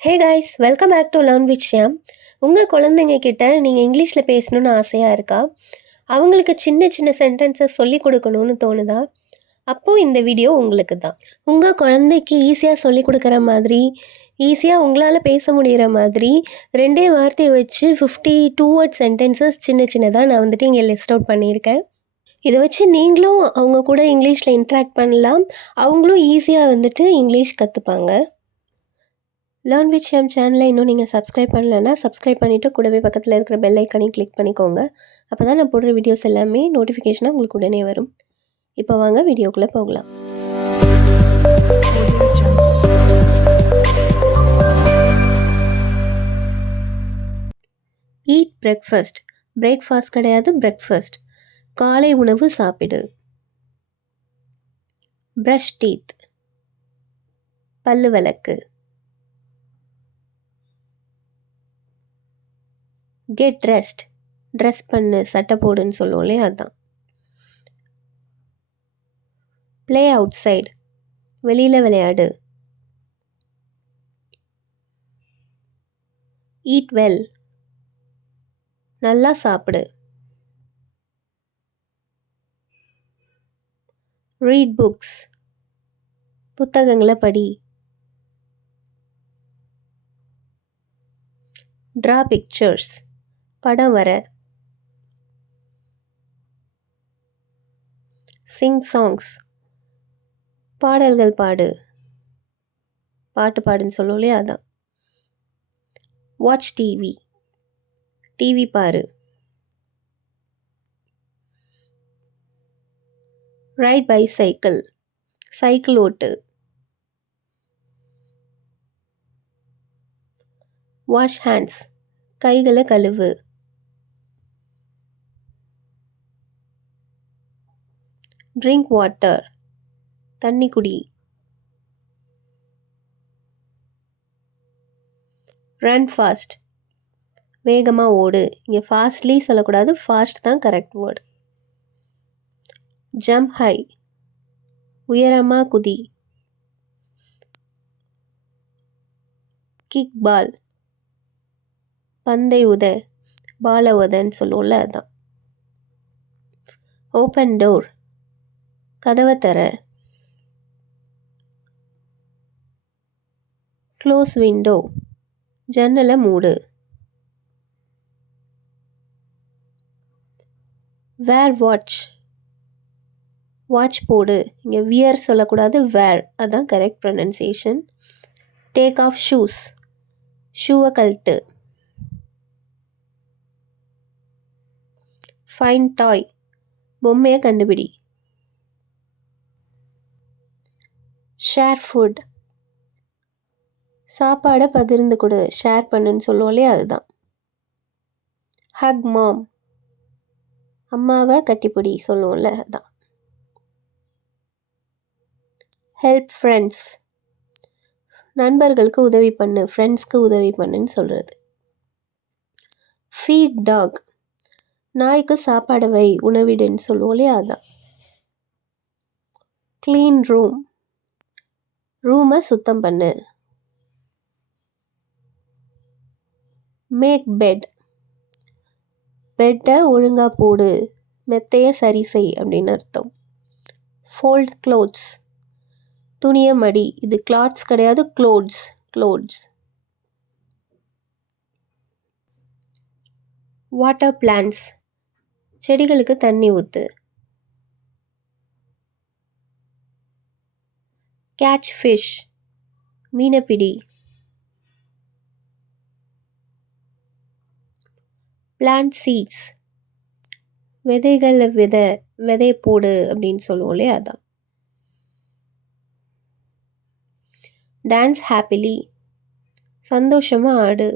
Hey guys, welcome back to learn with Shyam. உங்கள் குழந்தைங்க கிட்ட நீங்கள் இங்கிலீஷில் பேசணுன்னு ஆசையாக இருக்கா? அவங்களுக்கு சின்ன சின்ன சென்டென்சஸ் சொல்லி கொடுக்கணும்னு தோணுதா? அப்போது இந்த வீடியோ உங்களுக்கு தான். உங்கள் குழந்தைக்கு ஈஸியாக சொல்லி கொடுக்குற மாதிரி, ஈஸியாக உங்களால் பேச முடிகிற மாதிரி ரெண்டே வார்த்தையை வச்சு 52 வேர்ட் சென்டென்சஸ் சின்ன சின்னதாக நான் வந்துட்டு இங்கே லிஸ்ட் அவுட் பண்ணியிருக்கேன். இதை வச்சு நீங்களும் அவங்க கூட இங்கிலீஷில் இன்ட்ராக்ட் பண்ணலாம். அவங்களும் ஈஸியாக வந்துட்டு இங்கிலீஷ் கற்றுப்பாங்க. லேர்ன் வித் ஷியாம் சேனலை இன்னும் நீங்கள் சப்ஸ்கிரைப் பண்ணலைன்னா சப்ஸ்கிரைப் பண்ணிவிட்டு கூடவே பக்கத்தில் இருக்கிற பெல் ஐக்கானையும் கிளிக் பண்ணிக்கோங்க. அப்போ தான் நான் போடுற வீடியோஸ் எல்லாமே நோட்டிஃபிகேஷனாக உங்களுக்கு உடனே வரும். இப்போ வாங்க வீடியோக்குள்ளே போகலாம். Eat breakfast. பிரேக்ஃபாஸ்ட் கிடையாது, பிரேக்ஃபாஸ்ட். காலை உணவு சாப்பிடு. Brush teeth. பல்லு விளக்கு. கெட் ட்ரெஸ்ட். ட்ரெஸ் பண்ணு, சட்டை போடுன்னு சொல்லுவோம் இல்லையா, அதுதான். Play out side. வெளியில் விளையாடு. Eat well. நல்லா சாப்பிடு. Read books. புத்தகங்களை படி. Draw pictures. படம் வர. சிங் சாங்ஸ். பாடல்கள் பாடு. பாட்டு பாடுன்னு சொல்லுவோம் இல்லையா, அதான். Watch TV. டிவி பாரு. Right bicycle. சைக்கிள் ஓட்டு. Wash hands. கைகளை கழுவு. Drink water. தண்ணி குடி. Run fast. வேகமாக ஓடு. இங்கே ஃபாஸ்ட்லி சொல்லக்கூடாது, ஃபாஸ்ட் தான் கரெக்ட் வேர்டு. Jump high. உயரமாக குதி. கிக் பால். பந்தை உத. பாலை உதன்னு சொல்லுவோம்ல, அதுதான். Open door. கதவை தர. Close window. ஜன்னலை மூடு. வேர் வாட்ச். வாட்ச் போடு. இங்கே வியர் சொல்லக்கூடாது, வேர், அதுதான் correct pronunciation. Take off shoes. ஷூவை கழட்டு. ஃபைண்ட் டாய். பொம்மையை கண்டுபிடி. Share food. சாப்பாடை பகிர்ந்து கொடு, ஷேர் பண்ணுன்னு சொல்லுவோம் இல்லையா, அதுதான். ஹக் மாம். அம்மாவை கட்டிப்பிடி சொல்லுவோம்ல, அதுதான். Help friends. நண்பர்களுக்கு உதவி பண்ணு, ஃப்ரெண்ட்ஸ்க்கு உதவி பண்ணுன்னு சொல்கிறது. Feed dog. நாய்க்கு சாப்பாடு வை, உணவிடுன்னு சொல்லுவோம் இல்லையா, அதுதான். Clean room. ரூமை சுத்தம் பண்ணு. Make bed. பெட்டை ஒழுங்காக போடு, மெத்தையை சரி செய் அப்படின்னு அர்த்தம். Fold clothes. துணியை மடி. இது கிளாத்ஸ் கிடையாது, க்ளோத்ஸ். க்ளோத்ஸ். Water plants. செடிகளுக்கு தண்ணி ஊற்று. Catch fish. மீனை பிடி. Plant seeds. விதைகளில் விதை போடு அப்படின்னு சொல்லுவோம் இல்லையா, அதான். Dance happily. சந்தோஷமாக ஆடு.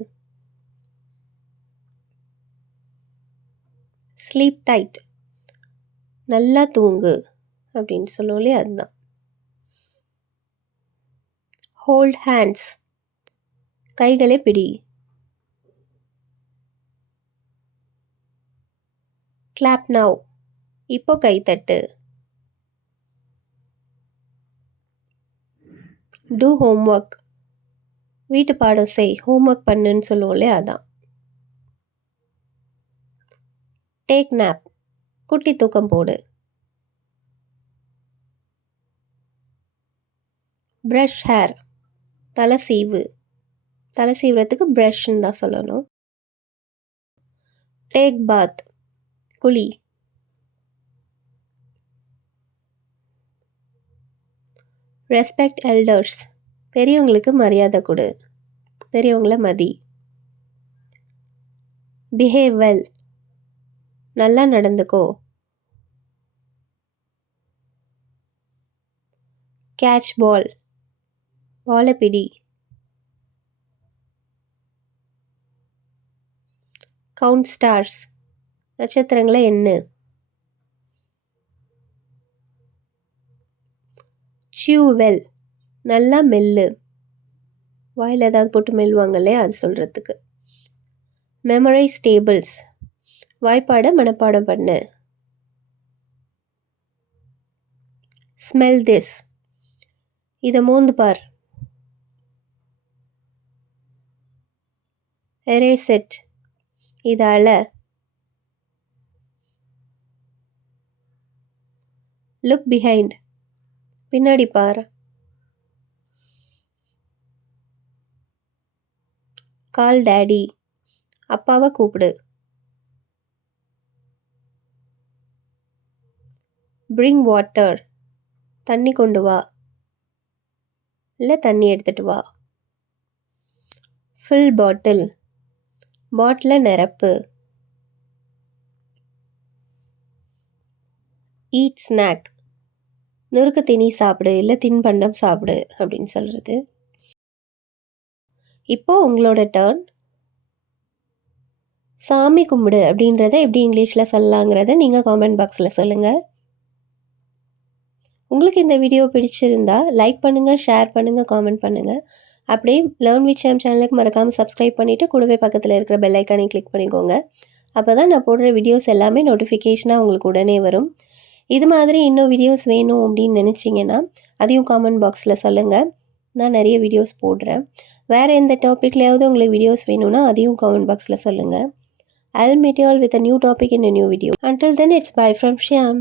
Sleep tight. நல்லா தூங்கு அப்படின்னு சொல்லுவோம் இல்லையா, அதுதான். Hold hands. கைகளை பிடி. Clap now. இப்போ கைத்தட்டு. Two homework. வீட்டு பாடம் செய், ஹோம்ஒர்க் பண்ணுன்னு சொல்லுவோம் இல்லையா அதான். டேக் நேப், குட்டி தூக்கம் போடு. ப்ரஷ் ஹேர், தலை சீவு. தலை சீவுறதுக்கு ப்ரஷ்ன்னு தான் சொல்லணும். டேக் பாத், குளி. ரெஸ்பெக்ட் எல்டர்ஸ், பெரியவங்களுக்கு மரியாதை கொடு, பெரியவங்கள மதி. பிஹேவ் வெல், நல்லா நடந்துக்கோ. கேட்ச் பால், பாலை பிடி. கவுண்ட் ஸ்டார்ஸ், நட்சத்திரங்களை எண்ணு. சியூ வெல், நல்லா மெல்லு. வாயில் ஏதாவது போட்டு மெல்லுவாங்க இல்லையா அது சொல்கிறதுக்கு. மெமரைஸ் டேபிள்ஸ், வாய்ப்பாடை மனப்பாடம் பண்ணு. ஸ்மெல் திஸ், இதை மோந்து பார். எரேஸ் இட், இதை அழ. லுக் பிஹைண்ட், பின்னாடி பார். கால் டேடி, அப்பாவை கூப்பிடு. பிரிங் வாட்டர், தண்ணி கொண்டு வா இல்லை தண்ணி எடுத்துட்டு வா. ஃபில் பாட்டில், பாட்டிலை நிரப்பு. ஈட் ஸ்நாக், நொறுக்கு தீனி சாப்பிடு இல்லை தின்பண்டம் சாப்பிடு அப்படின்னு சொல்கிறது. இப்போது உங்களோட டர்ன். சாமி கும்பிடு அப்படின்றத எப்படி இங்கிலீஷில் சொல்லலாங்கிறத நீங்கள் காமெண்ட் பாக்ஸில் சொல்லுங்கள். உங்களுக்கு இந்த வீடியோ பிடிச்சிருந்தா லைக் பண்ணுங்கள், ஷேர் பண்ணுங்கள், காமெண்ட் பண்ணுங்கள். அப்படியே லேர்ன் வித் ஷாம் சேனலுக்கு மறக்காமல் சப்ஸ்கிரைப் பண்ணிவிட்டு கூடவே பக்கத்தில் இருக்கிற பெல் ஐக்கானையும் கிளிக் பண்ணிக்கோங்க. அப்போ தான் நான் போடுற வீடியோஸ் எல்லாமே நோட்டிஃபிகேஷனாக உங்களுக்கு உடனே வரும். இது மாதிரி இன்னும் வீடியோஸ் வேணும் அப்படின்னு நினச்சிங்கன்னா அதையும் காமெண்ட் பாக்ஸில் சொல்லுங்கள். நான் நிறைய வீடியோஸ் போடுறேன். வேறு எந்த டாப்பிக்லையாவது உங்களுக்கு வீடியோஸ் வேணும்னா அதையும் காமெண்ட் பாக்ஸில் சொல்லுங்கள். I'll meet you all with a new topic in a new video. Until then, it's bye from Shyam.